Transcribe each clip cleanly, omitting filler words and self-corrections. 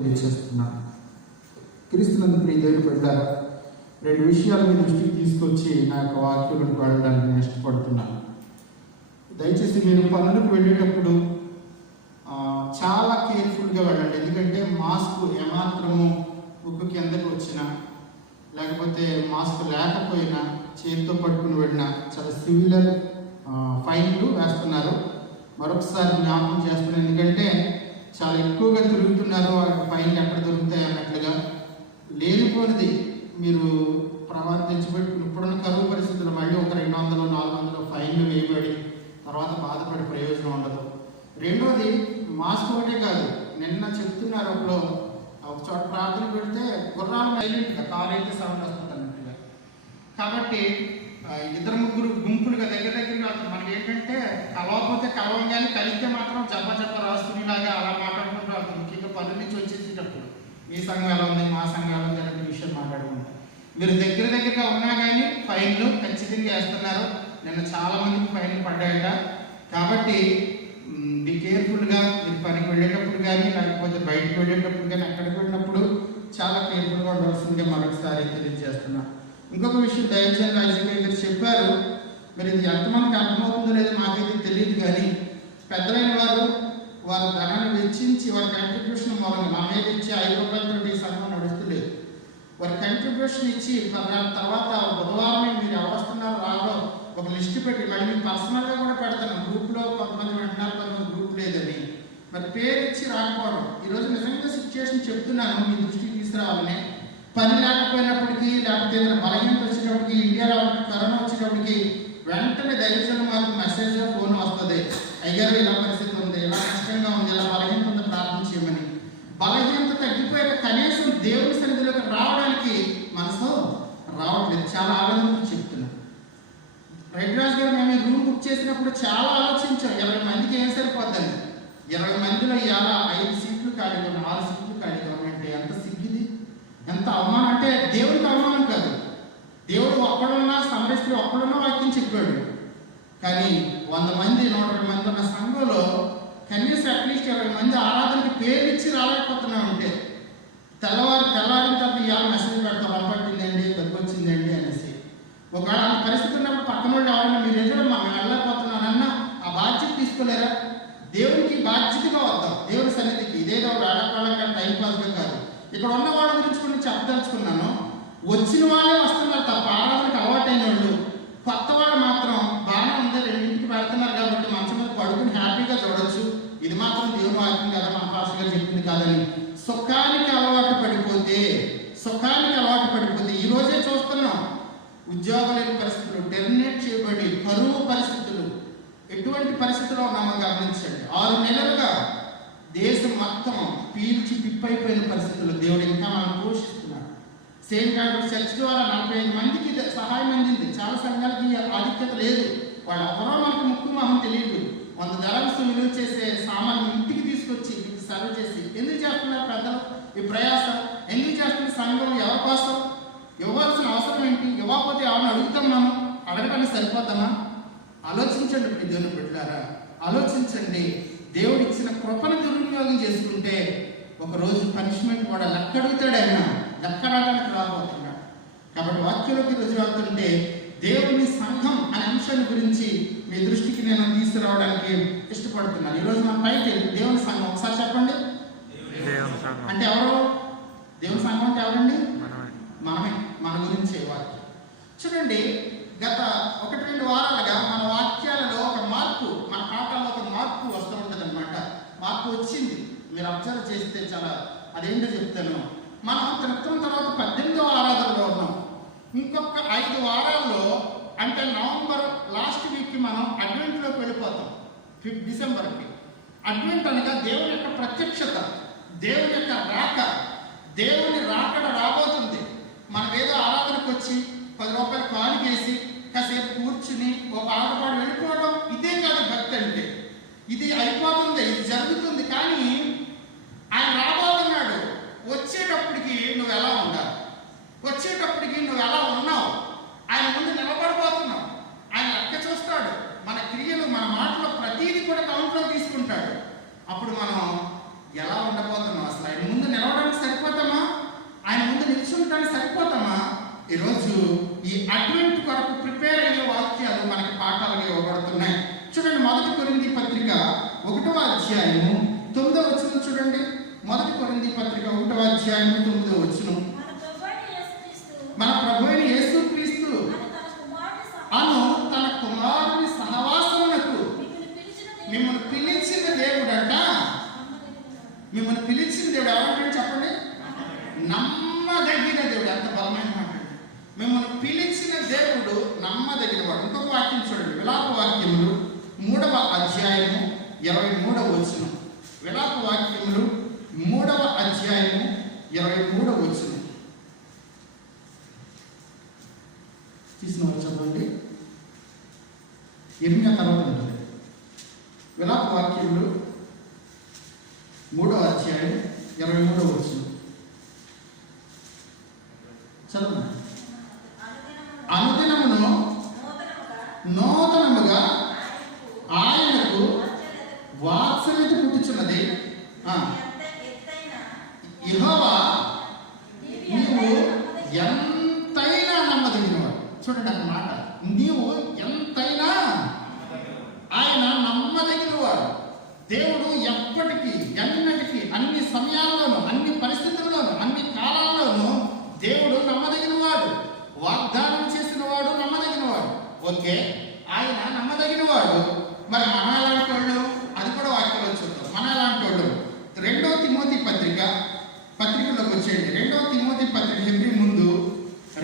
తెలియజేస్తున్నాను. క్రీస్తునందు ప్రియ దేవుని బిడ్డలారా, 2 విషయాలు మీ దృష్టికి తీసుకొచ్చి నా యొక్క వాక్యంలోకి వెళ్ళడానికి నేను ఇష్టపడుతున్నాను. దయచేసి మీరు పనులకు వెళ్ళేటప్పుడు చాలా కేర్ఫుల్గా వెళ్ళండి. ఎందుకంటే మాస్క్ ఏమాత్రము ముక్కు కిందకు వచ్చినా, లేకపోతే మాస్క్ లేకపోయినా, చేతితో పట్టుకుని వెళ్ళినా చాలా సివియర్ ఫైన్లు వేస్తున్నారు. మరొకసారి జ్ఞాపకం చేస్తున్నాను, ఎందుకంటే చాలా ఎక్కువగా తిరుగుతున్నారు. వాళ్ళకి ఫైన్లు ఎక్కడ దొరుకుతాయి అన్నట్లుగా లేనిపోనిది మీరు తెచ్చిపెట్టుకుని ఇప్పుడున్న కరువు పరిస్థితుల్లో మళ్ళీ ఒక 200, 400 ఫైన్లు వేయబడి తర్వాత బాధపడే ప్రయోజనం ఉండదు. రెండోది, మాస్క్ ఒకటే కాదు, నిన్న చెప్తున్నారు ఒక చోట ప్రార్థన పెడితే గుర్రాలు సైలెంట్గా, కారు అయితే సౌండ్ వస్తుంది అన్నట్టుగా. కాబట్టి 2-3 గుంపులుగా దగ్గరగా మనకి ఏంటంటే కలవకపోతే కలవంగానే, కలిస్తే మాత్రం జబ్బ రాసుకునేలాగా అలా మాట్లాడుకుంటూ వెళ్తాం. ముఖ్యంగా పనుల నుంచి వచ్చేసేటప్పుడు మీ సంఘం ఎలా ఉంది, మా సంఘం ఎలా ఉంది అనే విషయం మాట్లాడుకుంటాం. మీరు దగ్గరగా ఉన్నా కానీ ఫైన్లు ఖచ్చితంగా వేస్తున్నారు. నిన్న చాలా మందికి ఫైన్లు పడ్డాయట. కాబట్టి బి కేర్ఫుల్గా మీరు పనికి వెళ్ళేటప్పుడు కానీ, లేకపోతే బయటకు వెళ్ళేటప్పుడు కానీ, ఎక్కడికి వెళ్ళినప్పుడు చాలా కేర్ఫుల్గా ఉండాల్సిందిగా మరొకసారి తెలియజేస్తున్నా. ఇంకొక విషయం దయచేసి రాజకీయ గారు చెప్పారు. మరి ఇది ఎంతమందికి అర్థమవుతుందో లేదో మాకైతే తెలియదు, కానీ పెద్దలైన వారు ధనాన్ని వెచ్చించి వారి కంట్రిబ్యూషన్ మూలంగా మా మీద ఇచ్చి 5 రూపాయలతో ఈ సంఘం నడుస్తలేదు. వారి కంట్రిబ్యూషన్ ఇచ్చి తర్వాత బుధవారం మీరు ఎవరు వస్తున్నారో రాదో ఒక లిస్ట్ పెట్టి, మళ్ళీ మీకు పర్సనల్గా కూడా పెడతాను. గ్రూప్లో కొంతమంది వింటున్నారు, కొంతమంది గ్రూప్ లేదని. మరి పేరు ఇచ్చి రాకపోవడం, ఈరోజు నిజంగా సిచ్యువేషన్ చెప్తున్నాను, మీ దృష్టికి తీసుకురావాలని. పని లేకపోయినప్పటికీ, లేకపోతే ఏదైనా బలహీనత వచ్చేటప్పటికి, ఇండియాలో కరోనా వచ్చేటప్పటికి వెంటనే దైవజనం మాకు మెసేజ్ ఫోన్ వస్తుంది, అయ్యారు ఇలా పరిస్థితి ఉంది, ఇలా కష్టంగా ఉంది, ఇలా బలహీనత ఉంది, ప్రార్థన చేయమని. బలహీనత తగ్గిపోయాక కనీసం దేవుని సన్నిధిలోకి రావడానికి మనసు రావట్లేదు. చాలా ఆనందంగా చెప్తున్నాను. రెడ్ రాజు గారు మేము ఈ రూమ్ బుక్ చేసినప్పుడు చాలా ఆలోచించాం, 20 మందికి ఏం సరిపోద్దని. 20 మందిలో ఇవాళ 5 సీట్లు ఖాళీగా ఉన్నాయి, 6 సీట్లు ఖాళీగా ఉన్నాయంటే ఎంత సిగ్గిది, ఎంత అవమానం. అంటే దేవుడికి అవమానం కాదు, దేవుడు ఒక్కడున్నా సమరస్త్రీ ఒక్కడున్నా వాక్యం చెప్పాడు. కానీ 100 మంది 120 మంది ఉన్న సంఘంలో కనీసం అట్లీస్ట్ 20 మంది ఆరాధనకి పేరు ఇచ్చి రాలేకపోతున్నాం. అంటే తెల్లవారిన తర్వాత ఇవాళ మెసేజ్ పెడతాం, పట్టిందండి, తగ్గిపోచ్చిందండి అనేసి. ఒకవేళ అంత పరిస్థితి ఉన్నప్పుడు పక్కన వాళ్ళు ఎవరైనా మీరు ఎదురు మేము వెళ్ళలేకపోతున్నానన్నా ఆ బాధ్యత తీసుకోలేరా? దేవునికి బాధ్యతగా వద్దాం, దేవుని సన్నిధికి. ఇదేదో వేళకాలంగా టైంపాస్గా కాదు. ఇక్కడ ఉన్న వాళ్ళ గురించి కూడా చెప్పదలుచుకున్నాను. వచ్చిన వాళ్ళే వస్తున్నారు తప్ప ఆరాధనకు అలవాటైన వాళ్ళు, కొత్త వాళ్ళు మాత్రం బాగానే ఉంది, 2ంటికి పెడుతున్నారు కాబట్టి మంచం మీద పడుకుని హ్యాపీగా చూడొచ్చు. ఇది మాత్రం దేవుని వాక్యం కదా, మన పాస్టర్ గారు చెప్పింది కాదని సుఖానికి అలవాటు పడిపోతే ఈ రోజే చూస్తున్నాం. ఉద్యోగం లేని పరిస్థితులు, టెర్మినేట్ చేయబడి కరువు పరిస్థితులు, ఎటువంటి పరిస్థితుల్లో ఉన్నామో గమనించండి. 6 నెలలుగా దేశం మొత్తం పీల్చి పిప్పైపోయిన పరిస్థితుల్లో దేవుడు ఇంకా మనం పోషిస్తున్నాడు. సేమ్ కాన్ఫరెన్స్ చర్చ్ ద్వారా 45 మందికి సహాయం అందింది. చాలా సంఘాలకి ఆధిక్యత లేదు, వాళ్ళు ఎవరో మనకు ముక్కు మొహం తెలియదు. 100 ధరలు విలువ చేసే సామాన్లు ఇంటికి తీసుకొచ్చి మీకు సర్వ్ చేసి ఎందుకు చేస్తున్నారు పెద్దలు ఈ ప్రయాసం? ఎందుకు చేస్తున్న సంఘం ఎవరి కోసం? ఇవ్వాల్సిన అవసరం ఏంటి? ఇవ్వకపోతే ఎవరిని అడుగుతాం? మనం అడగడానికి సరిపోతామా? ఆలోచించండి దేవుని బిడ్డలారా, ఆలోచించండి. దేవుడు ఇచ్చిన కృపను దుర్వినియోగం చేసుకుంటే ఒకరోజు పనిష్మెంట్ కూడా లెక్క అడుగుతాడు. ఆయన లెక్క రావడానికి రాబోతున్నాడు. కాబట్టి వాక్యంలోకి రుజువు అవుతుంటే దేవుని సంఘం అనే అంశాన్ని గురించి మీ దృష్టికి నేను తీసుకురావడానికి ఇష్టపడుతున్నాను. ఈరోజు మన టైటిల్ దేవుని సంఘం. ఒకసారి చెప్పండి, అంటే ఎవరు? దేవుని సంఘం అంటే ఎవరండి? మనమే. మన గురించి వాక్యం చూడండి. గత 1-2 వారాలుగా మన వాక్యాలలో ఒక మార్పు, మన పాఠాల్లో ఒక మార్పు వస్తూ ఉంటుంది అనమాట. మార్పు వచ్చింది, మీరు అబ్జర్వ్ చేస్తే చాలా. అదేంటో చెప్తాను. మనం క్రితం తర్వాత 18వ ఆరాధనలో ఉన్నాం. ఇంకొక 5 వారాల్లో, అంటే నవంబర్ లాస్ట్ వీక్కి మనం అడ్వెంట్లోకి వెళ్ళిపోతాం. 5 డిసెంబర్కి. అడ్వెంట్ అనగా దేవుని యొక్క ప్రత్యక్షత, దేవుని యొక్క రాక, దేవుని రాకడ రాబోతుంది. మనం ఏదో ఆరాధనకు వచ్చి 10 రూపాయలు కానుకేసి కాసేపు కూర్చుని ఒక ఆటపాటు వెళ్ళిపోవడం ఇదే కాదు భక్తి అంటే. ఇది అయిపోతుంది, ఇది జరుగుతుంది. కానీ ఆయన రాబోతున్నాడు. వచ్చేటప్పటికి నువ్వు ఎలా ఉండాలి, వచ్చేటప్పటికి నువ్వు ఎలా ఉన్నావు, ఆయన ముందు నిలబడిపోతున్నావు. ఆయన లెక్క చూస్తాడు, మన క్రియలు, మన మాటలు ప్రతీది కూడా కౌంట్లో తీసుకుంటాడు. అప్పుడు మనం ఎలా ఉండబోతున్నాం, అసలు ఆయన ముందు నిలబడ ఈరోజు ఈ అడ్వెంట్ కొరకు ప్రిపేర్ అయ్యే వాక్యాలు మనకి పాఠాలుగా ఇవ్వబడుతున్నాయి. చూడండి, 1 కొరింథీ పత్రిక 1వ అధ్యాయము 9వ వచనం చూడండి. 1 కొరింథీ పత్రిక 1వ అధ్యాయము 9వ వచనం. మన ప్రభువైన యేసుక్రీస్తు అను తన కుమారుని సహవాసమునకు మిమ్మల్ని పిలిచిన దేవుడట. మిమ్మల్ని పిలిచిన దేవుడు ఎవరంటే చెప్పండి, నమ్మదగిన దేవుడు. ఎంత బలమైన మాట. మిమ్మల్ని పిలిచిన దేవుడు నమ్మదగిన వాడు. ఇంకొక వాక్యం చూడండి, విలాప వాక్యములు 3వ అధ్యాయము 23వ వచనం. విలాప వాక్యములు 3వ అధ్యాయము 23వ వచనం తీసిన చెప్పండి. ఎనిమిది తర్వాత ఉంటుంది. విలాప వాక్యములు 3వ అధ్యాయం 23వ వచనం చదవండి. అనుదినమును నూతనముగా ఆయనకు వాత్సల్యత పుట్టుచున్నది. యెహోవా నీవు ఎంతైనా నమ్మదగినవాడు. చూడండి అన్నమాట, నీవు ఎంతైనా ఆయన నమ్మదగినవాడు. దేవుడు ఎప్పటికీ ఎన్నటికీ అన్ని సమయాల్లోనూ అన్ని పరిస్థితుల్లోనూ అన్ని కాలాల్లోనూ దేవుడు నమ్మదగినవాడు. వాగ్దానం చేసిన వాడు నమ్మదగినవాడు. ఓకే, ఆయన నమ్మదగినవాడు. మరి మనం ఎలాంటి వాళ్ళు, అది కూడా వాక్యంలో చూద్దాం. మనం ఎలాంటి వాళ్ళు? 2వ తిమోతి పత్రికలోకి వచ్చేయండి. 2వ తిమోతి పత్రిక హెబ్రీ ముందు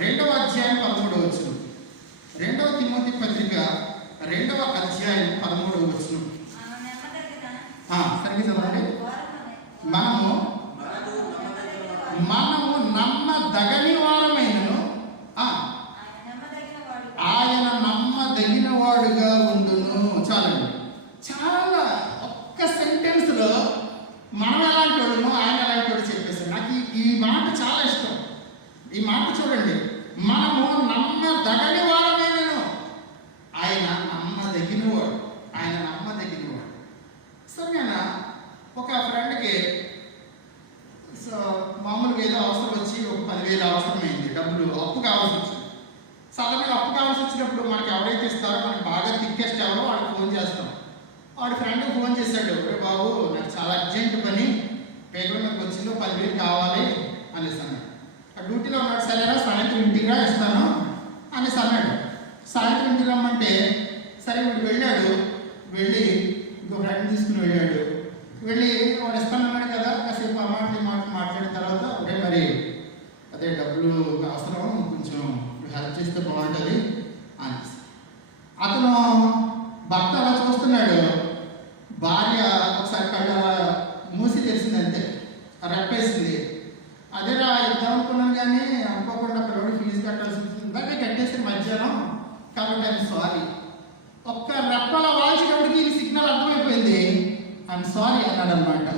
2వ అధ్యాయం 13వ వచనం. 2వ తిమోతి పత్రిక 2వ అధ్యాయం 13వ వచనం. సరిగ్గా చదవండి. మనము నమ్మదగని వారమైనను ఆయన నమ్మదగిన వాడుగా ఉండును. చాలండి. చాలా ఒక్క సెంటెన్స్ లో మనం ఎలాంటి వాడును ఆయన ఎలాంటి వాడు చెప్పేసాడు. నాకు ఈ మాట చాలా ఇష్టం. ఈ మాట చూడండి, మనము నమ్మదగని వారమైనను ఆయన నమ్మదగిన వాడు. ఆయన నమ్మదగిన వాడు. సరేనా? ఒక ఫ్రెండ్కి మామూలుగా ఏదో అవసరం వచ్చి ఒక 10,000 అవసరమైంది, డబ్బులు అప్పు కావాల్సి వచ్చింది. సడన్గా అప్పు కావాల్సి వచ్చినప్పుడు మనకి ఎవరైతే ఇస్తారో, మనకి బాగా థిక్కెస్ట్ ఎవరో వాడికి ఫోన్ చేస్తాం. వాడి ఫ్రెండ్కి ఫోన్ చేశాడు, రే బాబు నాకు చాలా అర్జెంట్ పని, పేపర్ మీకు వచ్చిందో 10,000 కావాలి అనేసి అన్నాడు. ఆ డ్యూటీలో ఉన్నాడు. సరేనా, సాయంత్రం ఇంటికి రా ఇస్తాను అనేసి అన్నాడు. సాయంత్రం ఇంటికి రమ్మంటే సరే వీడు వెళ్ళాడు. వెళ్ళి ఇంకో ఫ్రెండ్ తీసుకుని వెళ్ళాడు. వెళ్ళి వాడు ఇస్తానన్నాడు కదా, కాసేపు మాట్లాడిన తర్వాత ఒకే మరి అదే డబ్బులు అవసరం, కొంచెం హెల్ప్ చేస్తే బాగుంటుంది అనేసి. అతను భర్త అలా చూస్తున్నాడు. భార్య ఒకసారి కళ్ళు అలా మూసి తెలిసిందంటే రెప్పేసింది. అదేరా ఇద్దాం అనుకున్నాను కానీ అనుకోకుండా పిల్లడు ఫీజు కట్టాల్సి వచ్చింది, దాన్ని కట్టేసి మధ్యాహ్నం కాబట్టి ఐఎమ్ సారీ. ఒక్క రెప్పల వాల్చేటప్పటికి ఈ సిగ్నల్ అర్థమైపోయింది. ఐఎమ్ సారీ అన్నాడు అనమాట.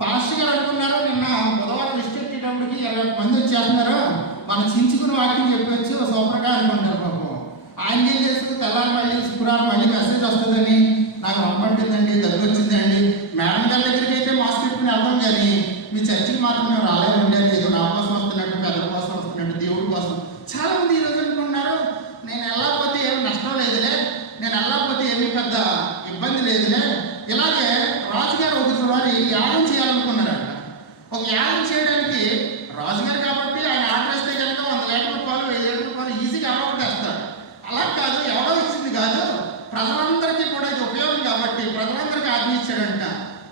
పాస్టర్ గారు అనుకున్నారు నిన్న బుధవారం లిస్ట్ ఎట్టేటప్పటికి 20 మంది వచ్చేస్తున్నారు, మనం చించుకుని వాక్యం చెప్పొచ్చు సూపర్గా అనుకుంటారు. పాపం ఆయన ఏం చేస్తుంది, తెల్లారి మళ్ళీ శుక్రవారం మళ్ళీ మెసేజ్ వస్తుందని నాకు రమ్మంటుందండి, దగ్గర వచ్చిందండి. మేడం గారి దగ్గరికి అయితే మాస్క్ పెట్టుకుని వెళ్దాం కానీ మీ చర్చికి మాత్రం మేము రాలేదు ఉండేది. ఏదో నా కోసం వస్తున్నట్టు, పెద్దల కోసం వస్తున్నట్టు, దేవుడి కోసం. చాలా మంది ఈరోజు అనుకుంటున్నారు, నేను వెళ్ళకపోతే ఏమి నష్టం లేదులే, నేను వెళ్ళకపోతే ఏమీ పెద్ద ఇబ్బంది లేదులే. ఇలాగే రాజుగారు ఒకసారి యాగం చేయాలనుకున్నారంట. ఒక యాగం చేయడానికి రాజుగారు కాబట్టి ఆయన ఆర్డర్ వేస్తే కనుక 100 లీటర్ల పాలు 1000 లీటర్ల పాలు ఈజీగా ఎవరో తెస్తారు. అలా కాదు, ఎవరో ఇచ్చింది కాదు, ప్రజలందరికీ కూడా ఇది ఉపయోగం కాబట్టి ప్రజలందరికీ ఆజ్ఞ ఇచ్చాడంట.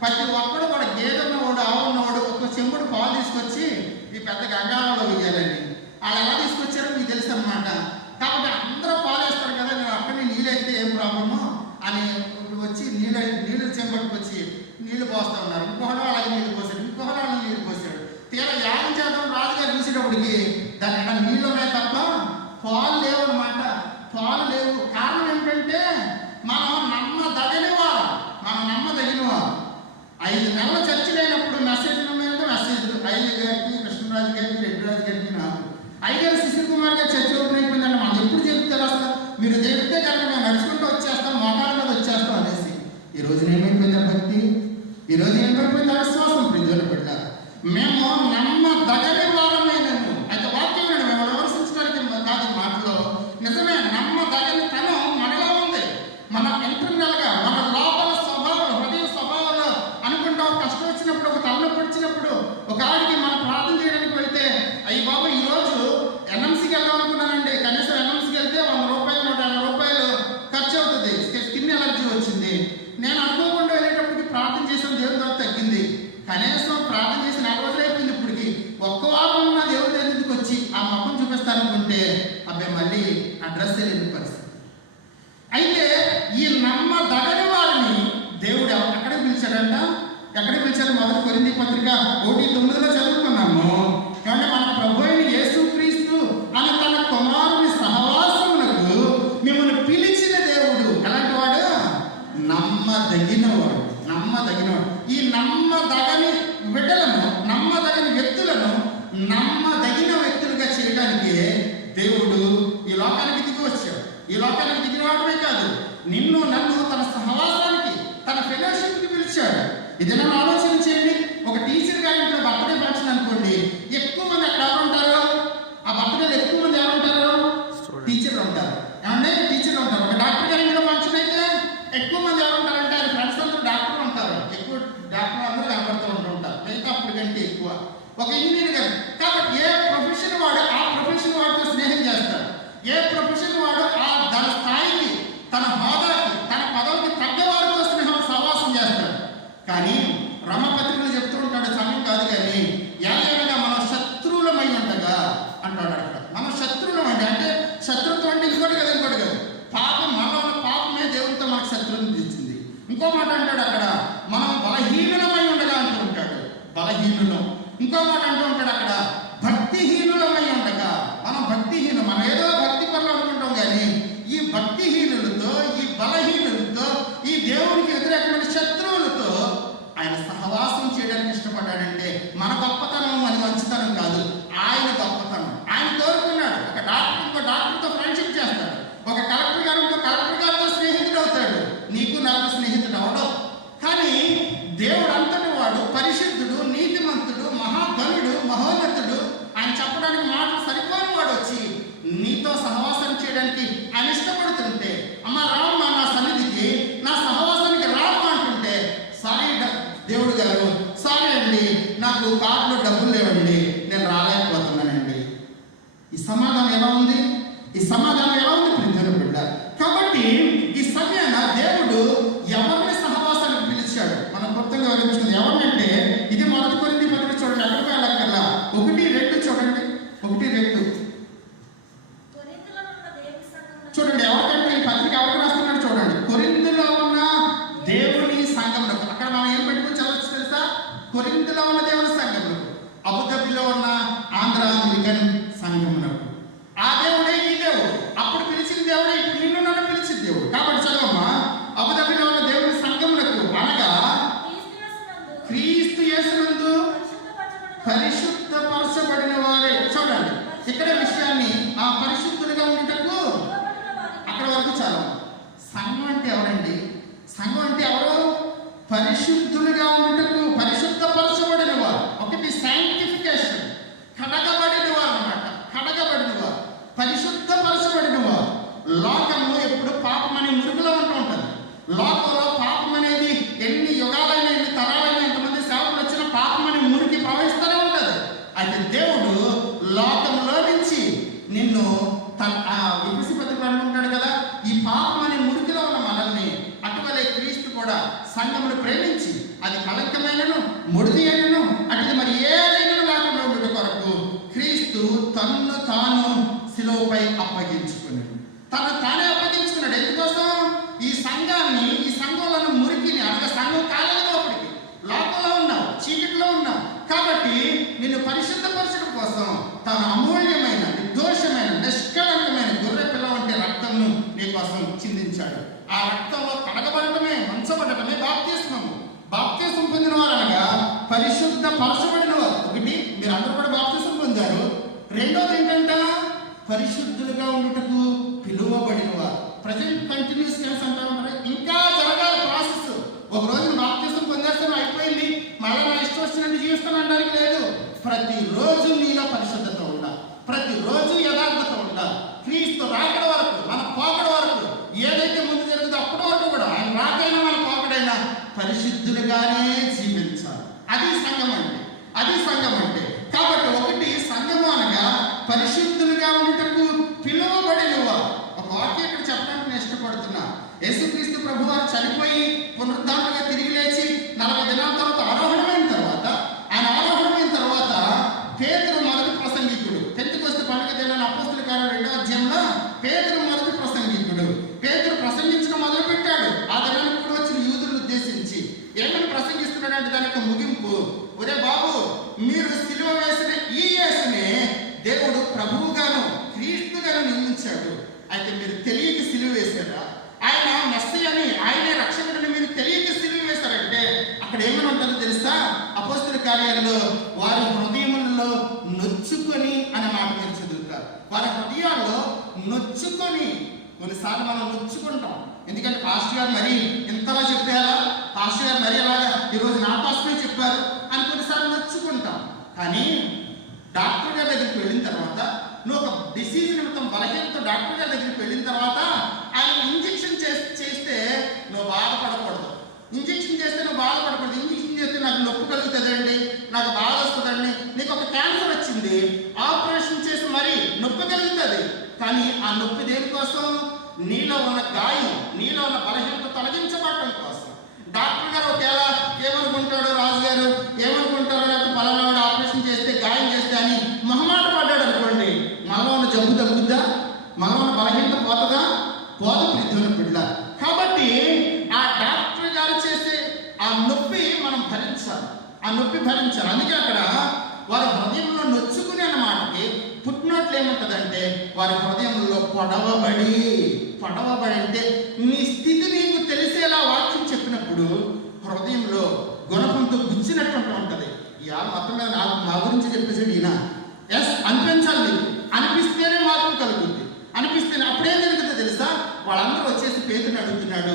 ప్రతి ఒక్కడు కూడా గేదె ఉన్నవాడు, ఆవు ఉన్నవాడు ఒక చెంబుడు పాలు తీసుకొచ్చి ఈ పెద్ద గంగాళంలో వేయాలని. వాళ్ళు ఎలా తీసుకొచ్చారో మీకు తెలుసు అనమాట. కాబట్టి అందరూ పాలు వేస్తారు కదా, నేను అక్కడి నీళ్ళు అయితే ఏం ప్రాబ్లము అని వచ్చి నీళ్ళు చెంబడికి వచ్చి నీళ్లు పోస్తూ ఉన్నారు. ఇంకొకడు అలాగే నీళ్ళు పోసాడు, ఇంకొకడు అలాగే నీళ్ళు పోసాడు. తీరా యాగం చేద్దాం రాజుగారు చూసేటప్పటికి దాని నీళ్ళు ఉన్నాయి తప్ప పాలు లేవు అనమాట. పాలు లేవు. కారణం ఏంటంటే మనం నమ్మదగినవారు. 5 నెలల చర్చ లేనప్పుడు మెసేజ్ల మీద మెసేజ్లు. అయ్య గారికి, కృష్ణరాజు గారికి, రెడ్డిరాజు గారికి, నాకు అయ్యగారు శిశిర్ కుమార్ గారు చర్చ ఓపెన్ అయిపోయిందంటే మనం ఎప్పుడు చెప్తారు అసలు, మీరు చెప్తే కనుక మేము నడుచుకుంటూ వచ్చేస్తాం, మోకాల మీద వచ్చేస్తాం అనేసి. ఈ రోజున ఏమైపోయింది భక్తి, ఈ రోజు ఏమైపోయింది అవిశ్వాసం. ప్రజలు పెట్టారు మేము నమ్మదగని వారమైనను. అయితే వాక్యం మేము విమర్శించడానికి నమ్మదగిన వ్యక్తులుగా చేయడానికి దేవుడు ఈ లోకానికి దిగి వచ్చాడు. ఈ లోకానికి దిగి రావడమే కాదు, నిన్ను నన్ను తన సహవాసానికి, తన ఫెలోషిప్కి పిలిచాడు. ఇదేనా ఆలోచన చేయండి. ఒక టీచర్ గారి ఇంట్లో బర్త్డే ఫంక్షన్ అనుకోండి, ఎక్కువ మంది అక్కడ ఎవరు ఉంటారు? ఆ బర్త్డేలో ఎక్కువ మంది ఎవరు ఉంటారు? టీచర్లు ఉంటారు. ఏమంటే టీచర్లు ఉంటారు. ఒక డాక్టర్ గారి ఇంట్లో ఫంక్షన్ అయితే ఎక్కువ మంది ఎవరు ఉంటారంటే ఆయన ఫ్రెండ్స్ అందరూ డాక్టర్లు ఉంటారు. ఎక్కువ డాక్టర్లు అందరూ కనబడుతూ ఉంటుంటారు, మిగతా అప్పుడు కంటే ఎక్కువ. ఒక ఇంజనీర్ గారు. కాబట్టి ఏ ప్రొఫెషన్ వాడు ఆ ప్రొఫెషన్ వాడితో స్నేహం చేస్తాడు. ఏ ప్రొఫెషన్ వాడు ఆ తన స్థాయికి, తన హోదాకి, తన పదవికి తగ్గ వారితో స్నేహం సహవాసం చేస్తాడు. కానీ రమపత్రికలు చెప్తూ ఉంటాడు, సమయం కాదు కానీ, ఏదైనా మనం శత్రువులమై ఉండగా అంటాడు. అక్కడ మనం శత్రువులం అంటే శత్రుత్వం అంటే ఇంకోటి కదా, ఇంకోటి కదా. పాపం, మనలో ఉన్న పాపమే దేవునితో మనకు శత్రువుని తెచ్చింది. ఇంకో మాట అంటాడు అక్కడ, మనం బలహీనులమై ఉండగా అంటూ ఉంటాడు, బలహీనులం. ఇంకో మాట అంటూ ఉంటాడు అక్కడ, భక్తిహీనులమై ఉండగా. మనం భక్తిహీనం, మనం ఏదో భక్తి పనులు అనుకుంటాం కానీ ఈ భక్తిహీనులతో, ఈ బలహీనులతో, ఈ దేవునికి వ్యతిరేకమైన శత్రువులతో ఆయన సహవాసం చేయడానికి ఇష్టపడ్డాడంటే మన గొప్పతనం, అది మంచితనం కాదు, ఆయన గొప్పతనం. ఆయన కోరుకున్నాడు. ఒక డాక్టర్ ఇంకో డాక్టర్తో ఫ్రెండ్షిప్ చేస్తాడు. ఒక కలెక్టర్ గారు ఇంకో కలెక్టర్ గారితో స్నేహితుడు అవుతాడు. నీకు నాకు స్నేహితుడు అవడం. కానీ దేవుడు అంతటి వాడు, పరిశుద్ధుడు, నీతిమంతుడు, మహాగణుడు, మహోన్నతుడు. ఆయన చెప్పడానికి మాటలు సరిపోని వాడు వచ్చి నీతో సహవాసం చేయడానికి ఆయన ఇష్టపడుతుంటే, అమ్మ రామ్మా నా సన్నిధికి, నా సహవాసానికి రామ్మా అంటుంటే, సారీ దేవుడు గారు, సారీ అండి, నాకు కార్డులో డబ్బులు లేవండి, నేను రాలేకపోతున్నానండి. ఈ సమాధానం ఎలా ఉంది? ఈ సమాధానం ఎలా ఉంది ప్రియమైన బిడ్డ? కాబట్టి ఈ సమయాన దేవుడు ఎవరిని సహవాసానికి పిలిచాడు మనం కొత్తగా వివరించింది. ఎవరినంటే ఇది మొదటి కొరింథీ పత్రిక చూడండి, ఎక్కడికి వెళ్ళక్కర్లా, 1:2 చూడండి, 1:2 చూడండి. ఎవరికంటే ఈ పత్రిక ఎవరికి రాస్తున్నాడు చూడండి. కొరింథీలో ఉన్న దేవుని సంఘంలో. అక్కడ మనం ఏం పెట్టుకుని చదవచ్చు తెలుసా? కొరింథీలో ఉన్న దేవుని సంఘంలో, అబుదాబిలో ఉన్న ఆంధ్ర అంగ్లికన్ సంఘంలో. ఆ దేవుడే ఈ దేవుడు. అప్పుడు పిలిచిన దేవుడే ఇప్పుడు నిన్ను నన్ను పిలిచిన దేవుడు. కాబట్టి చదవమ్మా, అబుదాబిలో ఉన్న దేవుని సంఘములకు, అనగా క్రీస్తు యేసునందు పరిశుద్ధపరచబడిన వారే. చూడండి ఇక్కడ విషయాన్ని, ఆ పరిశుద్ధులుగా ఉండటకు అక్కడ వరకు చాలు. సంఘం అంటే ఎవరండి? సంఘం అంటే ఎవరు? పరిశుద్ధులుగా ఉండటకు, పరిశుద్ధపరచబడిన వారు. ఒకటి సైంటిఫికేషన్, కడగబడిన వారు అన్నమాట. కడగబడిన వారు, పరిశుద్ధపరచబడిన వారు. లోకము ఎప్పుడు పాపం అనే మురుగులో ఉంటూ ఉంటుంది. లోకంలో పాపం అనేది ఎన్ని యుగాలైనా, ఎన్ని తరాలైనా, ఎంతమంది సేవకులు వచ్చినా పాపం అనే మురికి ప్రవహిస్తూనే ఉంటుంది. అయితే దేవుడు లోకంలో నుంచి నిన్ను విమర్శి పత్రికలు అనుకుంటాడు కదా, ఈ పాపం అనే మురికిలో ఉన్న మనల్ని అటువలే క్రీస్తు కూడా సంఘమును ప్రేమించి, అది కళంకమైనను, ముడిది అయినను, అటుది మరి ఏదైనా లేకుండా ఉండే కొరకు క్రీస్తు తన్ను తాను శిలువపై అప్పగించుకున్నాడు. తను తానే అప్పగించుకున్నాడు. ఎందుకోసం? ఈ సంఘాన్ని, ఈ సంఘంలో మురికిని, అనగా సంఘం కాలేదు, అప్పటికి లోకంలో ఉన్నావు, చీకటిలో ఉన్నావు. కాబట్టి నిన్ను పరిశుద్ధపరచడం కోసం తన అమూల్యమైన, నిర్దోషమైన, నిష్కళంకమైన గొర్రె పిల్ల వంటి రక్తంను నీ కోసం చిందించాడు. ఆ రక్తంలో కడగబడటమే, మంచబడటమే బాప్తిస్మము. బాప్తిస్మం పొందిన వారు అనగా పరిశుద్ధ పరచబడిన వారు. ఒకటి, మీరు అందరూ కూడా బాప్తిస్మం పొందారు. రెండోది ఏంటంటే పరిశుద్ధులుగా ఉండుటకు పిలువబడిన వారు. ప్రజెంట్ కంటిన్యూస్ టెన్స్ అంటారు. ఇంకా జరగాలి ప్రాసెస్. ఒక రోజు బాప్తిస్మం పొందేస్తాను, అయిపోయింది, మళ్ళీ నా ఇష్టం వచ్చినట్టు జీవిస్తాను అనడానికి లేదు. ప్రతిరోజు నీలో పరిశుద్ధత ఉండాలి, ప్రతిరోజు యథార్థత ఉండాలి. క్రీస్తు రాకడ వరకు, మన పోకడ వరకు, ఏదైతే ముందు జరుగుతుందో అప్పటి వరకు కూడా, ఆయన రాకైనా మన పోకడైనా పరిశుద్ధులుగానే జీవించాలి. అది సంఘం అంటే, అది సంఘం అంటే. కాబట్టి ఒకటి, సంఘము అనగా పరిశుద్ధులుగా ఉండటకు పిలువబడిన వారు. ఒక వాక్యం ఇక్కడ చెప్పడానికి నేను ఇష్టపడుతున్నా. యేసుక్రీస్తు ప్రభు వారు చనిపోయి పునరుద్ధారణగా తిరిగి లేచి 40 దినాల తర్వాత ఆరోహణమైన తర్వాత, ఆయన ఆరోహణమైన తర్వాత పేతురు మొదటి ప్రసంగికుడు. పెంతెకొస్తు పండుగ దినాన అపోస్తలుల కార్యాలు 2వ అధ్యాయంలో పేతురు మొదటి ప్రసంగికుడు. పేతురు ప్రసంగించడం మొదలు పెట్టాడు. ఆ దినానికి కూడా వచ్చిన యూదులను ఉద్దేశించి ఏమని ప్రసంగిస్తున్నాడంటే, దానికి ముగింపు, ఒరే బాబు, మీరు సిలువ వేసిన ఈ యేసునే దేవుడు ప్రభువుగాను క్రీస్తుగాను నియమించాడు. అయితే మీరు తెలియక సిలువ వేశారా? ఆయన మెస్సీయ అని, ఆయనే రక్షకుడని మీరు తెలియక సిలువ వేశారంటే అక్కడ ఏమని ఉంటుందో తెలుసా? అపోస్తలుల కార్యాలలో వారి హృదయములలో నొచ్చి కొన్నిసార్లు మనం నొచ్చుకుంటాం. ఎందుకంటే పాస్టర్ గారు మరీ ఇంతలా చెప్పారా, పాస్టర్ గారు మరీ అలాగా ఈరోజు నా కోసమే చెప్పారు అని కొన్నిసార్లు నొచ్చుకుంటాం. కానీ డాక్టర్ గారి దగ్గరికి వెళ్ళిన తర్వాత, నువ్వు ఒక డిసీజ్ నిమిత్తం బలహీనతో డాక్టర్ గారి దగ్గరికి వెళ్ళిన తర్వాత ఆయన ఇంజెక్షన్ చేస్తే నువ్వు బాధపడకూడదు. ఇంజెక్షన్ చేస్తే నువ్వు బాధపడకూడదు. ఇంజెక్షన్ చేస్తే నాకు నొప్పి కలుగుతుందండి, నాకు బాధ వస్తుందండి, నీకు ఒక క్యాన్సర్ వచ్చింది, ఆపరేషన్ చేసి మరీ నొప్పి కలుగుతుంది. కానీ ఆ నొప్పి దేనికోసం? నీలో ఉన్న గాయం, నీలో ఉన్న బలహీనత తొలగించబడటం కోసం. డాక్టర్ గారు ఒకవేళ ఏమనుకుంటాడు, రాజుగారు ఏమనుకుంటారో, లేకపోతే పలానాడు ఆపరేషన్ చేస్తే గాయం చేస్తే అని మొహమాట పడ్డాడు అనుకోండి, మనలో ఉన్న జబ్బు తగ్గుద్దా? మనలో ఉన్న బలహీనత పోతుందా? పోదు ప్రీతిమైన బిడ్డ. కాబట్టి ఆ డాక్టర్ గారు చేసే ఆ నొప్పి మనం భరించాలి, ఆ నొప్పి భరించాలి. అందుకే అక్కడ వారి హృదయంలో నొచ్చుకుని అన్నమాటకి పుట్టినట్లు ఏముంటుందంటే, వారి హృదయంలో పొడవబడి అంటే నీ స్థితి నీకు తెలిసేలా వాక్యం చెప్పినప్పుడు హృదయంలో గుణపంతో గుచ్చినట్టు ఉంటుంది. ఇవాళ మొత్తం మీద నాకు మా గురించి చెప్పేసాడు ఈయన. ఎస్ అనిపించాలి, నీకు అనిపిస్తేనే మార్పు కలుగుతుంది. అనిపిస్తేనే అప్పుడేం జరుగుతుందో తెలుసా? వాళ్ళందరూ వచ్చేసి పేతుని అడుగుతున్నారు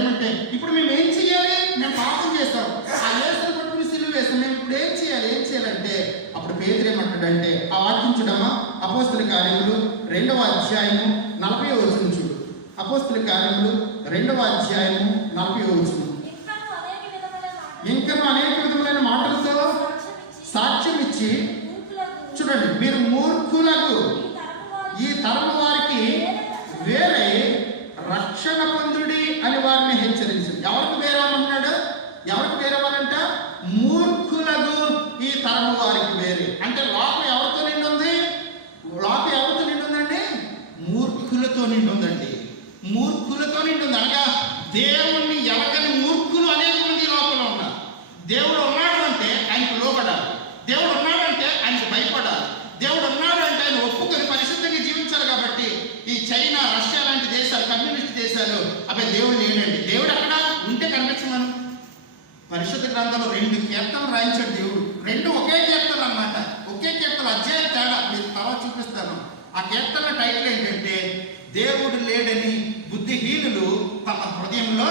ఏమంటే, ఇప్పుడు మేము ఏం చేయాలి? మేము పాపం చేస్తాం, ఆ యేసుని పట్టుకుని సిలువ వేస్తాం, మేము ఇప్పుడు ఏం చేయాలంటే అప్పుడు పేతురు ఏమంటాడంటే, ఆ వాక్యం చూడమ్మా, అపోస్తల కార్యములు 2వ అధ్యాయము 40వ వచనం చూడు. అపోస్తల కార్యములు 2వ అధ్యాయము 40వ వచనం. ఇంకా అనేక విధములైన మాటలతో సాక్ష్యం ఇచ్చి, చూడండి, మీరు మూర్ఖులకు ఈ తరము వారికి వేరే రక్షణ పొందుడి అని వారిని హెచ్చరించింది. ఎవరికి వేరేమన్నాడు? ఎవరికి వేరేవారంట? మూర్ఖులకు ఈ తరము వారికి వేరే. అంటే లోకం ఎవరితో నిండి ఉంది? లోకం ఎవరితో నిండి ఉందండి? మూర్ఖులతో నిండి ఉందండి. మూర్ఖులతో నిండి ఉంది. అనగా దేవుణ్ణి ఎలగని మూర్ఖులు అనేక మంది లోకంలో ఉన్నారు. దేవుడు ఉన్నాడు అంటే ఆయనకు లోబడాలి, దేవుడు ఉన్నాడు అంటే ఆయనకు భయపడాలి, దేవుడు ఉన్నాడు అంటే ఆయన ఒప్పుకొని పరిశుద్ధంగా జీవించాలి. కాబట్టి ఈ చైనా, రష్యా లాంటి దేశాలు, కమ్యూనిస్ట్ దేశాలు, అబ్బాయి దేవుడు లేడండి. దేవుడు అక్కడ ఉంటే కనిపించమను. పరిశుద్ధ గ్రంథంలో 2 కీర్తనలు రాయించాడు దేవుడు. 2 ఒకే కీర్తనలు అన్నమాట, ఒకే కీర్తనలు, అధ్యాయం తేడా, మీకు తర్వాత చూపిస్తాను. ఆ కీర్తన టైటిల్ ఏంటంటే, దేవుడు లేడని బుద్ధిహీనులు తమ హృదయంలో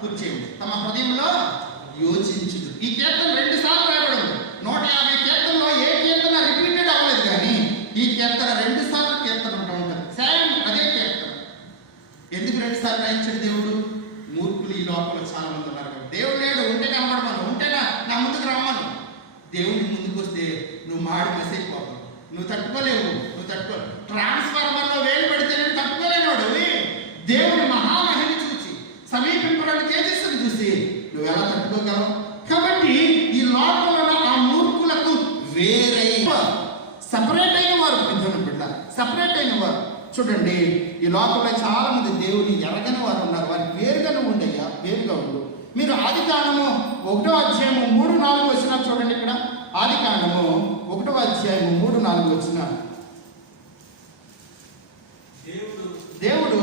కూర్చేయండి, తమ హృదయంలో యోచించుడు. ఈ కీర్తన 2 సార్లు రాయబడింది. 150 కీర్తనలో ఏ కీర్తన రిపీటెడ్ అవ్వలేదు, కానీ ఈ కీర్తన 2 సార్లు కీర్తన ఉంటా ఉంటుంది. సేమ్ అదే కీర్తన. ఎందుకు 2 సార్లు రాయించాడు దేవుడు? మూర్ఖులు ఈ లోపల చాలా మంది ఉన్నారు. దేవుడు లేడు, ఉంటే కనబడమను, ఉంటేనా నా ముందుకు రమ్మను. దేవుడిని ముందుకు వస్తే నువ్వు మాడి మెసైపోతావు, నువ్వు తట్టుకోలేవు. ట్రాన్స్ఫార్మర్లో వేలు పెడితే నేను తట్టుకోలేనోడు. దేవుని మహామహిని చూసి, సమీపింపడానికి తేజస్సుని చూసి నువ్వు ఎలా తట్టుకోగలవు? కాబట్టి ఈ లోకంలో ఆ మూర్ఖులకు వేరే సపరేట్ అయిన వారు, బిడ్డ సపరేట్ అయిన వారు. చూడండి, ఈ లోకంలో చాలా మంది దేవుని ఎరగని వారు ఉన్నారు. వారికి వేరుగానే ఉండయ్యా, వేరుగా ఉండు. మీరు ఆదికాండము 1వ అధ్యాయము 3-4 వచనాలు చూడండి. ఇక్కడ ఆదికాండము 1వ అధ్యాయము 3-4 వచనాలు. దేవుడు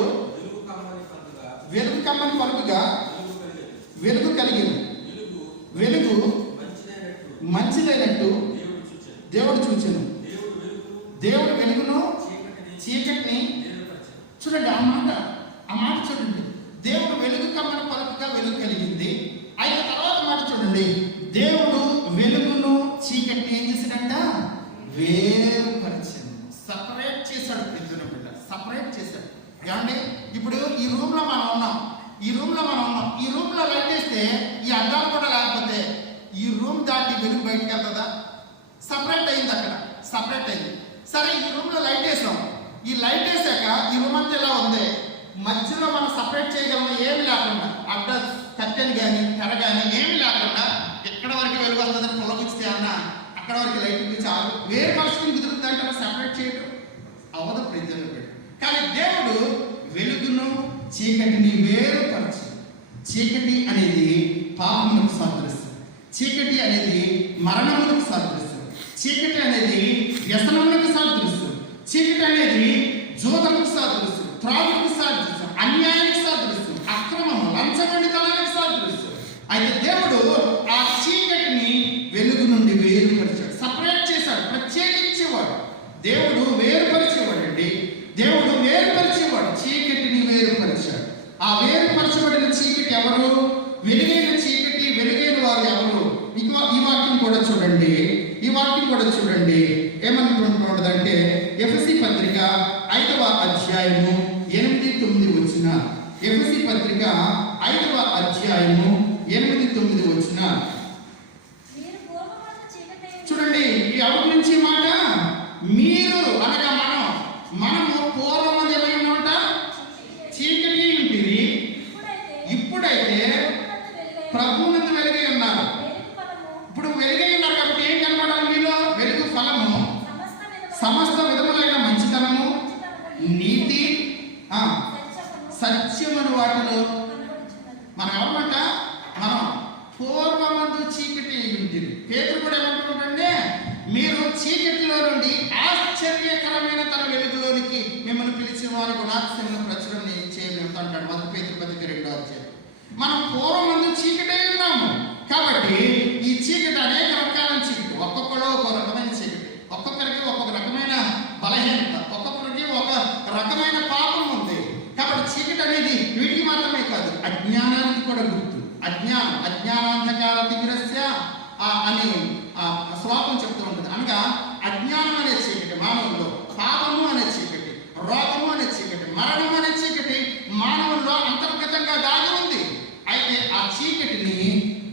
వెలుగు కమ్మని పలుకుగా వెలుగు కలిగిన, వెలుగు మంచిదైనట్టు దేవుడు చూచెను. దేవుడు వెలుగును చీకటిని, చూడండి ఆ మాట చూడండి. దేవుడు వెలుగు కమ్మని పలుకుగా వెలుగు కలిగింది. అయిన తర్వాత మాట చూడండి, దేవుడు వెలుగును చీకటిని ఏం చేశాడంట? వేరుపరిచాడు, సపరేట్ చేశాడు. సపరేట్ చేశాడు. ఏమండి, ఇప్పుడు ఈ రూమ్ లో మనం ఉన్నాం, ఈ రూమ్ లో లైట్ వేస్తే ఈ అద్దాలు కూడా లేకపోతే ఈ రూమ్ దాటి వెలుగు బయటకు వెళ్తుందా? సపరేట్ అయింది, అక్కడ సపరేట్ అయింది. సరే, ఈ రూమ్ లో లైట్ వేసాం, ఈ లైట్ వేసాక ఈ రూమ్ అంతా ఎలా ఉంది, మధ్యలో మనం సపరేట్ చేయగలం ఏమి లేకుండా, అడ్డ కట్టెలు కానీ తెర కానీ ఏమి లేకుండా ఎక్కడ వరకు వెలుగు వస్తుందని పొలగిస్తే అన్న అక్కడ వరకు లైట్ చాలు. వేరు పరుచుకుని కుదురుతుందంటే సపరేట్ చేయడం అవదు ప్రజలు. కానీ దేవుడు వెలుగును చీకటిని వేరుపరచు. చీకటి అనేది పాపములకు సాదృశ్యం, చీకటి అనేది మరణములకు సాదృశ్యం, చీకటి అనేది వ్యసనములకు సాదృశ్యం, చీకటి అనేది జూదములకు సాదృశ్యం, త్రాగులకు సాదృశ్యం, అన్యాయానికి సాదృశ్యం, అక్రమము, లంచగొండితనానికి సాదృశ్యం. అయితే దేవుడు ఆ చీకటిని వెలుగు నుండి వేరుపరిచాడు, సపరేట్ చేశాడు, ప్రత్యేకించేవాడు. దేవుడు వేరుపరిచేవాడు అండి. దేవుడు వేరుపరిచేవాడు. ఈ వాక్యం కూడా చూడండి ఏమనుకుంటుందంటే ఎఫెసీ పత్రిక 5వ అధ్యాయము 8-9 వచ్చిన ఎఫెసీ పత్రిక 5వ అధ్యాయము 8-9 వచ్చిన చూడండి. ఈ ఎవరి నుంచి మాట? మీరు అనగా మనము పూర్వము ఏమైనా చీకటి ఉంటుంది, ఇప్పుడైతే ప్రభువునందు వెలుగై ఉన్నారు. ఇప్పుడు వెలుగై ఉన్నారు కాబట్టి ఏం కనబడాలి మీలో? వెలుగు ఫలము, సమస్త విధములైన మంచితనము, నీతి, సత్యమును వాటిలో మనం ఎవరమంట? మనం పూర్వమందు చీకటి ఉంటుంది. పేతురు కూడా ఏమంటుంటే మీరు చీకటిలో నుండి ఆశ్చర్యకరమైన తన వెలుగులోనికి మిమ్మల్ని పిలిచిన వారి గుణాత్మను ప్రచురణ చేయలేదు అంటాడు 1 పేతురు పత్రిక 2వ అధ్యాయం. మనం పూర్వమందు చీకటి ఉన్నాము కాబట్టి ఈ చీకటి అనేక రకాల చీకటి, ఒక్కొక్కరు ఒక రకమైన చీకటి, ఒక్కొక్కరికి ఒక్కొక్క రకమైన బలహీనత, ఒక్కొక్కరికి ఒక రకమైన పాపం ఉంది. కాబట్టి చీకటి అనేది వీటికి మాత్రమే కాదు, అజ్ఞానానికి కూడా గుర్తు. అజ్ఞానాంధకార తిమిరస్య అని శ్లోకం చెప్తూ ఉంటుంది. అనగా అజ్ఞానం అనే చీకటి మానవుల్లో, పాపము అనే చీకటి, రోగము అనే చీకటి, మరణం అనే చీకటి మానవుల్లో అంతర్గతంగా దాగి ఉంది. అయితే ఆ చీకటిని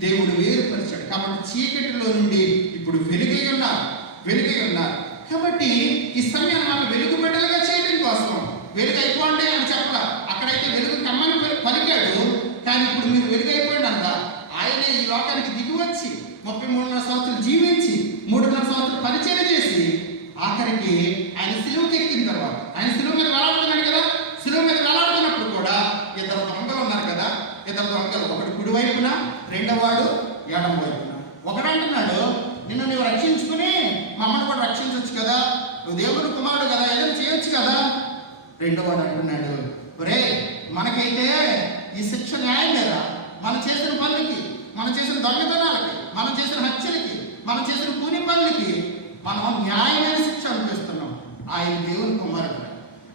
దేవుడు వేరుపరిచాడు. కాబట్టి చీకటిలో నుండి ఇప్పుడు వెలుగై ఉన్నారు. కాబట్టి ఈ సమయాన్ని మనం వెలుగు బిడ్డలుగా చేయడం కోసం వెలుగు అయిపోండి అని చెప్పాల. అక్కడైతే వెలుగు కమ్మని పలికాడు, కానీ ఇప్పుడు మీరు వెలుగైపోయింది అంట. ఆయనే ఈ లోకానికి దిగి వచ్చి 33.5 సంవత్సరాలు జీవించి 3.5 సంవత్సరాలు పరిచయం చేసి ఆఖరికి ఆయన సిలువకి ఎక్కిన తర్వాత ఆయన సిలువ మీద వేలాడుతున్నాడు కదా. సిలువ మీద వేలాడుతున్నప్పుడు కూడా 2 దొంగలు ఉన్నారు కదా. 2 దొంగలు, ఒకటి కుడి వైపున, రెండవ వాడు ఎడమ వైపున. ఒకడు అంటున్నాడు, నిన్ను నువ్వు రక్షించుకుని మమ్మల్ని కూడా రక్షించవచ్చు కదా, నువ్వు దేవుడు కుమారుడు కదా, ఏదైనా చేయొచ్చు కదా. రెండవ వాడు అంటున్నాడు, ఒరే మనకైతే ఈ శిక్ష న్యాయం లేదా? మనం చేసిన పనులకి, మనం చేసిన దొంగతనాలకి, మనం చేసిన హత్యలకి, మనం చేసిన కూని పనులకి మనం న్యాయమైన శిక్ష అనిపిస్తున్నాం. ఆయన దేవుని కుమారుడు,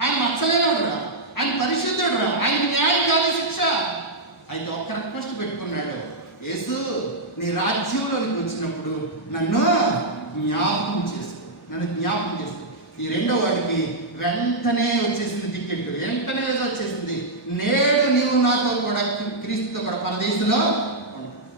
ఆయన మచ్చలేనోడురా, ఆయన పరిశుద్ధుడురా, ఆయన న్యాయం కాదు శిక్ష. అయితే ఒక్క రిక్వెస్ట్ పెట్టుకున్నాడు, యేసు నీ రాజ్యంలోనికి వచ్చినప్పుడు నన్ను జ్ఞాపకం చేసుకో. ఈ రెండో వాడికి వెంటనే వచ్చేసింది టికెట్, వెంటనే వచ్చేసింది, నేడు నీవు నాతో కూడా క్రీస్తుతో కూడా పరదేశంలో.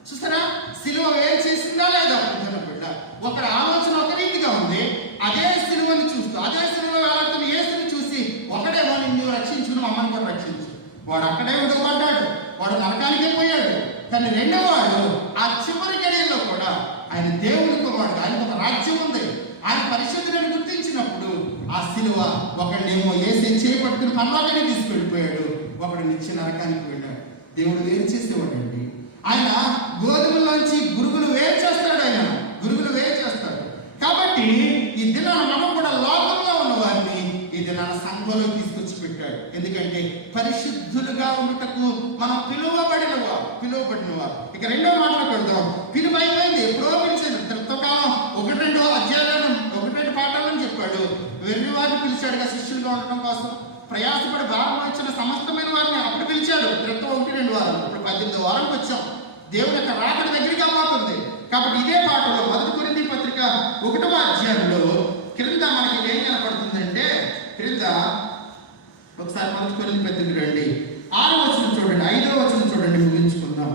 చూస్తారా సిలువ ఏం చేసిందా లేదా? బిడ్డ ఒకరి ఆలోచన ఒక రీతిగా ఉంది. అదే సిలువని చూస్తూ, అదే సిలువ వేలాడుతున్న యేసుని చూసి ఒకడేమో నిన్ను రక్షించుకుని మమ్మల్ని కూడా రక్షించు, వాడు అక్కడే విడవబడ్డాడు, వాడు నరకానికే పోయాడు. కానీ రెండో వాడు ఆ చివరి గడియల్లో కూడా ఆయన దేవుని కుమారుడు, ఆయనకు ఒక రాజ్యం ఉంది. ఆయన పరిశుద్ధులను గుర్తించినప్పుడు ఆ సిలువ ఒకడేమో ఏసే చేపట్టుకుని పర్వాలని తీసుకెళ్ళిపోయాడు, ఒకడు నిత్య నరకానికి వెళ్ళాడు. దేవుడు వేరు చేసేవాడండి. ఆయన గోధుమలోంచి గురుగులు వేరు చేస్తాడు. కాబట్టి ఈ దినాన మనం కూడా లోకంలో ఉన్న వారిని ఈ దినాన సంఘంలో తీసుకొచ్చి పెట్టాడు. ఎందుకంటే పరిశుద్ధులుగా ఉండటకు మనం పిలువబడిన వారు. ఇక రెండో మాటలు పెడదాం. పిలువ అయిపోయింది, ఎప్పుడో పిలిచాడు. త్రిత్వకాలం 1-2 అధ్యాయాలను 1-2 పాఠాలను చెప్పాడు. వెర్రి వారిని పిలిచాడుగా శిష్యులుగా ఉండటం కోసం. ప్రయాసపడి భారం వచ్చిన సమస్తమైన వారిని అప్పుడు పిలిచాడు. 1-2 వారం, ఇప్పుడు 18వ వారంకి వచ్చాం. దేవుని యొక్క రాకడ దగ్గరగా పోతుంది. కాబట్టి ఇదే పాటలో 1 కొరింథీ పత్రిక 1వ అధ్యాయంలో క్రింద మనకి ఏం కనపడుతుందంటే, క్రింద ఒకసారి 1 కొరింథీ పత్రిక రండి, 6వ వచనం చూడండి, 5వ వచనం చూడండి, ముగించుకుందాం.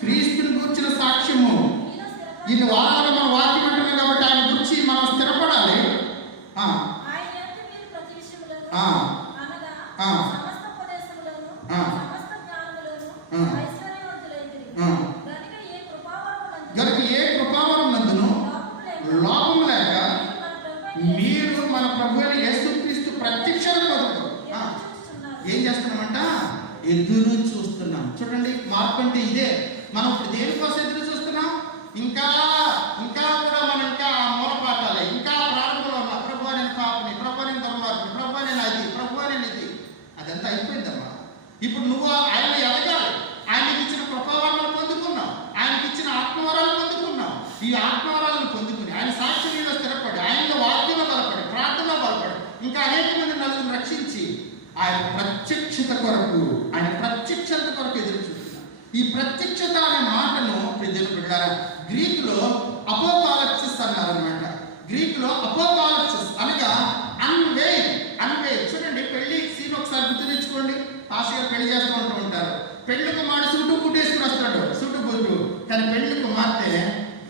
క్రీస్తుని గురించిన సాక్ష్యము. ఇన్ని వారాలు మనం వాక్యం అంటున్నాం కాబట్టి ఆయన గురించి మనం స్థిరపడాలి. గనుక ఏ కృపావరం నందును లోపము లేక మీరు మన ప్రభు అయిన యేసుక్రీస్తు ప్రత్యక్షత కొరకు ఏం చేస్తున్నామంట? ఎదురు చూస్తున్నాం. చూడండి, మార్పు అంటే ఇదే. మనం ఇప్పుడు దేనికోసం ఎదురు చూస్తున్నాం? ఇంకా కూడా మనం ఇంకా మూలపాటాలి, ఇంకా ప్రారంభంలో ఉన్న ప్రభు నేను పాపని, ప్రభు నేను దుర్మార్గుని, ప్రభు నేను అది, ప్రభు నేను ఇది, అదంతా అయిపోయిందమ్మా. ఇప్పుడు నువ్వు ఆయన ఎదగాలి. ఆయనకి ఇచ్చిన కృపావరాలను పొందుకున్నావు, ఆయనకి ఇచ్చిన ఆత్మవరాలు పొందుకున్నావు. ఈ ఆత్మవరాలను పొందుకుని ఆయన సాక్షిలో స్థిరపడి, ఆయనలో వాక్యంలో బలపడి, ప్రార్థనలో బలపడి, ఇంకా అనేక మంది నలుగురు రక్షించి ఆయన ప్రత్యక్షత కొరకు ఎదురు చూస్తున్నాం. ఈ ప్రత్యక్షత అనే మాటను గ్రీకులో గ్రీకులో అపోకాలిప్సిస్ అనగా అన్వేల్. చూడండి, పెళ్లి సీన్ ఒకసారి గుర్తు తెచ్చుకోండి. పాస్టర్ పెళ్లి చేస్తూ ఉంటారు. పెళ్లి కుమారుడు సూటు బూటు వేసుకుని వస్తాడు, సూటు బూటు. కానీ పెళ్లి కుమార్తె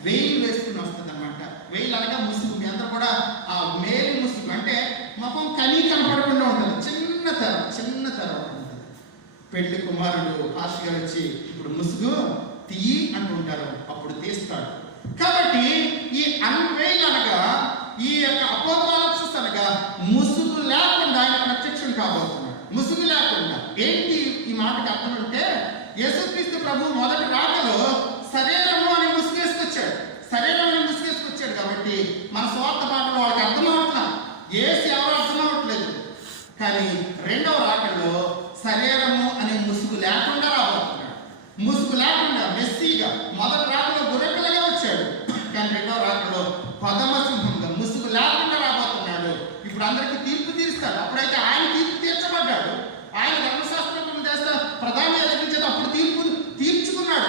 వెయిల్ వేసుకుని వస్తుంది అనమాట. వెయిల్ అనగా ముసుగు. మీ అందరూ కూడా ఆ మేలు ముసుగు అంటే ముఖం కనపడకుండా ఉంటుంది, చిన్న తెర ఉంటుంది. పెళ్లి కుమారుడు పాస్టర్ గారు వచ్చి ఇప్పుడు ముసుగు తీయి అంటుంటారు, అప్పుడు తీస్తాడు. కాబట్టి ఈ అన్వేల్ అనగా, ఈ యొక్క అపోకాలిప్సిస్ అనగా ముసుగు లేకుండా ఆయన ప్రత్యక్షం కాబోతున్నాడు. ముసుగు లేకుండా. ఏంటి ఈ మాటకి అర్థం అంటే, యేసుక్రీస్తు ప్రభు మొదటి రాకలో శరీరము అని ముసుగేసుకొచ్చాడు. కాబట్టి మన స్వార్థ పాటలు వాళ్ళకి అర్థమవుతున్నా, ఏసి ఎవరు అర్థం అవ్వట్లేదు. కానీ రెండవ రాకల్లో శరీరము అనే ముసుగు లేకుండా రాబోతున్నాడు. ముసుగు లేకుండా మెస్సీగా మొదటి రాకలో గుర్రెపిల్లగా వచ్చాడు. కానీ రెండవ రాకలో పదమసింహంగా ముసుగు లేకుండా రాబోతున్నాడు. ఇప్పుడు అందరికీ తీర్పు తీరుస్తాడు. అప్పుడైతే ఆయన తీర్పు తీర్చబడ్డాడు. ఆయన ధర్మశాస్త్రం చేస్తా ప్రధాన లభించేది అప్పుడు తీర్పించుకున్నాడు.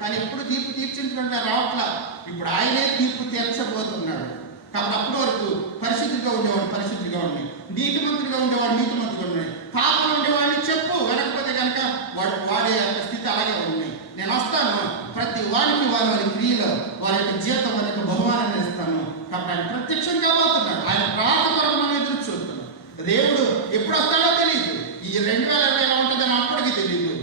కానీ ఎప్పుడు తీర్పు తీర్చించుకుంటే రావట్లా. ఇప్పుడు ఆయనే తీర్పు తీర్చబోతున్నాడు. కాబట్టి అప్పటి వరకు పరిశుద్ధిగా ఉండి, నీతిమంతుడిగా ఉండేవాడు, పాపం ఉండేవాడిని చెప్పు, వెనకపోతే కనుక వాడే యొక్క స్థితి అలాగే ఉన్నాయి. నేను వస్తాను, ప్రతి వారికి వారి క్రియలో వారి యొక్క జీతం, వారి యొక్క బహుమానాన్ని ఇస్తాను. కాబట్టి ఆయన ప్రత్యక్షం కాబోతున్నాడు. ఆయన ప్రార్థన కొరకు మనం ఎదురు చూస్తున్నాం. దేవుడు ఎప్పుడు వస్తాడో తెలియదు. ఈ 2020 ఎలా ఉంటుందని అప్పటికి తెలియదు.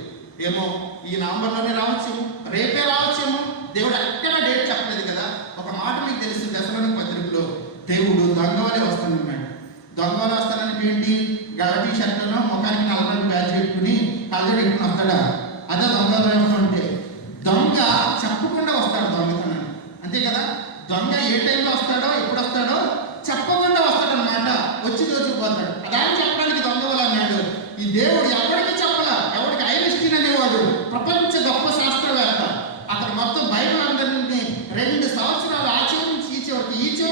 ఏమో ఈ నవంబర్లోనే రావచ్చేమో, రేపే రావచ్చేమో. దేవుడు ఎక్కడ డేట్ చెప్పలేదు కదా. ఒక మాట మీకు తెలుసు, దశలోని పత్రికలో దేవుడు దొంగవలే వస్తానన్నాడు. దొంగవలే వస్తానని ఏంటి? గలటీ షర్టులో ముఖానికి నల్లరంగు బ్యాచ్ పెట్టుకుని కళ్ళజోడు పెట్టుకుని వస్తాడా? అదే దొంగవలే వస్తుంటే. దొంగ చెప్పకుండా వస్తాడు దొంగతనాన్ని, అంతే కదా. దొంగ ఏ టైంలో వస్తాడో, ఎప్పుడు వస్తాడో చెప్పకుండా వస్తాడనమాట. వచ్చి దోచుకుపోతాడు. అదాన్ని చెప్పడానికి దొంగవలే అన్నాడు. ఈ దేవుడు ఎవరికి చెప్పలా. ఎవరికి ఐన్స్టీన్ అనేవాడు ప్రపంచ గొప్ప శాస్త్రవేత్త. అతను మొత్తం బైబిల్ అందరినీ 2 సంవత్సరాలు ఆ చివరి నుంచి ఈ చివరి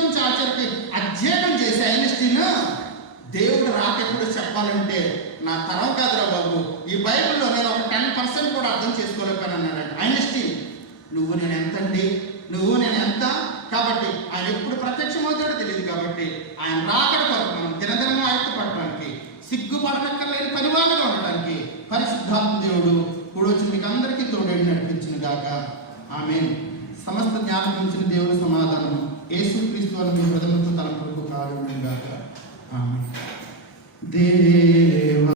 నుంచి ఆ చివరికి అధ్యయనం చేసి ఐన్స్టీన్ దేవుడు రాకెప్పుడు చెప్పాలంటే నా తరం కాదురా బాబు, ఈ బైబిల్లో నేను ఒక 10% కూడా అర్థం చేసుకోలేకపోయాను అన్నాడు ఐన్స్టీన్. నువ్వు నేను ఎంత. కాబట్టి ఆయన ఎప్పుడు ప్రత్యక్షమవుతాడో తెలియదు. కాబట్టి ఆయన రాకడ కొరకు మనం దినదినం ఆయుధపడడానికి, సిగ్గుపడనక్కర్లేని పరివారంగా ఉండడానికి పరిశుద్ధాత్మ దేవుడు కూడా వచ్చి మీకు అందరికీ తోడేడి నడిపించిన గాక. ఆమేన్. సమస్త జ్ఞానం ఉంచిన దేవుని సమాధానం యేసుక్రీస్తు అని మీ హృదయంతో తలంపులకు కారణం గాక. ఆమేన్. దేవ